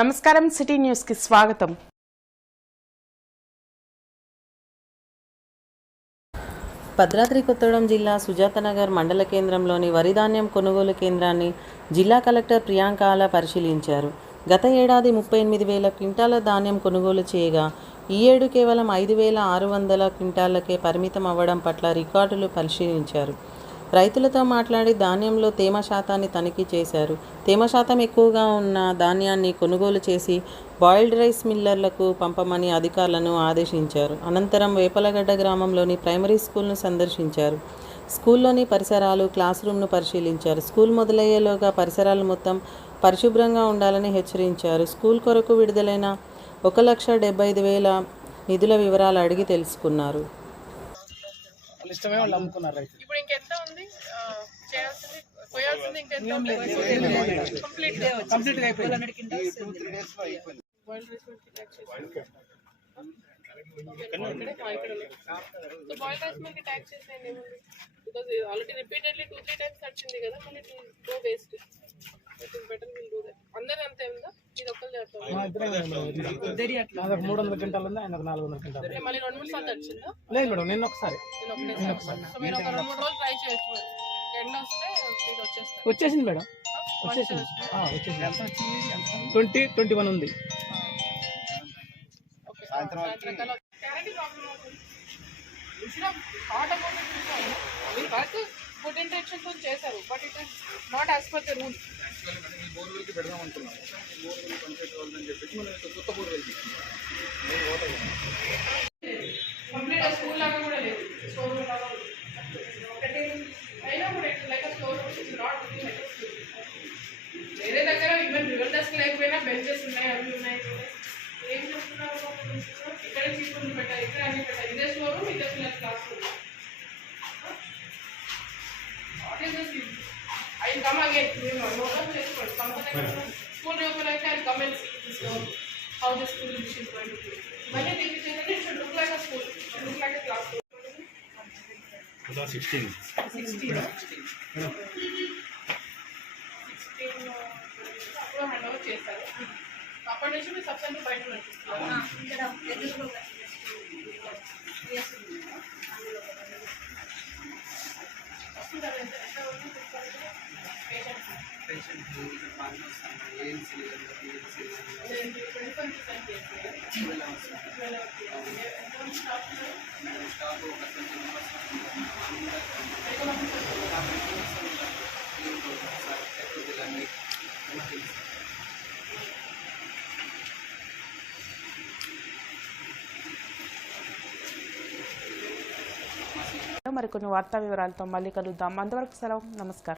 నమస్కారం సిటీ న్యూస్కి స్వాగతం. భద్రాద్రి కొత్తగూడెం జిల్లా సుజాతనగర్ మండల కేంద్రంలోని వరిధాన్యం కొనుగోలు కేంద్రాన్ని జిల్లా కలెక్టర్ ప్రియాంకాల పరిశీలించారు. గత ఏడాది ముప్పై ఎనిమిది వేల క్వింటాల ధాన్యం కొనుగోలు చేయగా ఈ ఏడు కేవలం ఐదు వేల ఆరు వందల క్వింటాలకే పరిమితం అవ్వడం పట్ల రికార్డులు పరిశీలించారు. రైతులతో మాట్లాడి ధాన్యంలో తేమ శాతాన్ని తనిఖీ చేశారు. తేమ శాతం ఎక్కువగా ఉన్న ధాన్యాన్ని కొనుగోలు చేసి బాయిల్డ్ రైస్ మిల్లర్లకు పంపమని అధికారులను ఆదేశించారు. అనంతరం వేపలగడ్డ గ్రామంలోని ప్రైమరీ స్కూల్ను సందర్శించారు. స్కూల్లోని పరిసరాలు క్లాస్ రూమ్ను పరిశీలించారు. స్కూల్ మొదలయ్యేలోగా పరిసరాలు మొత్తం పరిశుభ్రంగా ఉండాలని హెచ్చరించారు. స్కూల్ కొరకు విడుదలైన ఒక లక్ష డెబ్బై ఐదు వేల నిధుల వివరాలు అడిగి తెలుసుకున్నారు. చేయాల్సింది పోయాల్సింది ఇంకెంత ఉంది కంప్లీట్ కంప్లీట్ గా అయిపోయింది boil rice milk tax so boil rice milk tax చేసేయండి ఏముంది because already repeatedly two three times వచ్చింది కదా మళ్ళీ నాది మూడు వందల క్వింటాలు ఉంది ఆయన నాలుగు వందల క్వింటాలు లేదు మేడం నిన్న ఒకసారి. వచ్చేసింది మేడం. వచ్చేసింది. ఆ, వచ్చేసింది. ట్వంటీ ట్వంటీ వన్ ఉంది. ఓకే సాయంత్రకాల క్లారిటీ ప్రాబ్లం అవుతుంది ఇచ్చిన థాట్ అబౌట్ ఇట్ చూసాను మీరు వర్క్ గుడ్ ఇంటెన్షన్ తో చేశారు but it is not as per the rule complete school లాగా కూడా లేదు స్టోర్ రూమ్ లాగా ఉంది. ఒకటి అయినా కూడా it's like store room it's not like వేరే దగ్గర ఈవెన్ రివర్ డెస్క్ లేకపోయినా బెంచెస్ ఉన్నాయి అవి ఉన్నాయి ఏం చేస్తున్నారు ఇక్కడే తీసుకుని పెట్టారు ఇక్కడ అన్ని పెట్టారు ఇదే స్టోర్ రూమ్ ఇదే పిల్లల క్లాస్ ఐ కమ్ అగైన్ మేము నోట్ చేసుకోండి కంపల్సరీ స్కూల్ రీఓపెన్ అయితే I come and see this how the school which is going to మళ్ళీ తీపించేదంటే it should look like a school look like a class room sixteen అప్పుడు hand over చేస్తారు అప్పటి నుంచి మీరు సబ్సెంట్ బయట నడిపిస్తారు వస్తుంటారు ఎంత ఎంత వరకు పేషెంట్ ట్వంటీ ఫైవ్ మరికొన్ని వార్తా వివరాలతో మళ్ళీ కలుద్దాం. అంతవరకు సెలవు. నమస్కారం.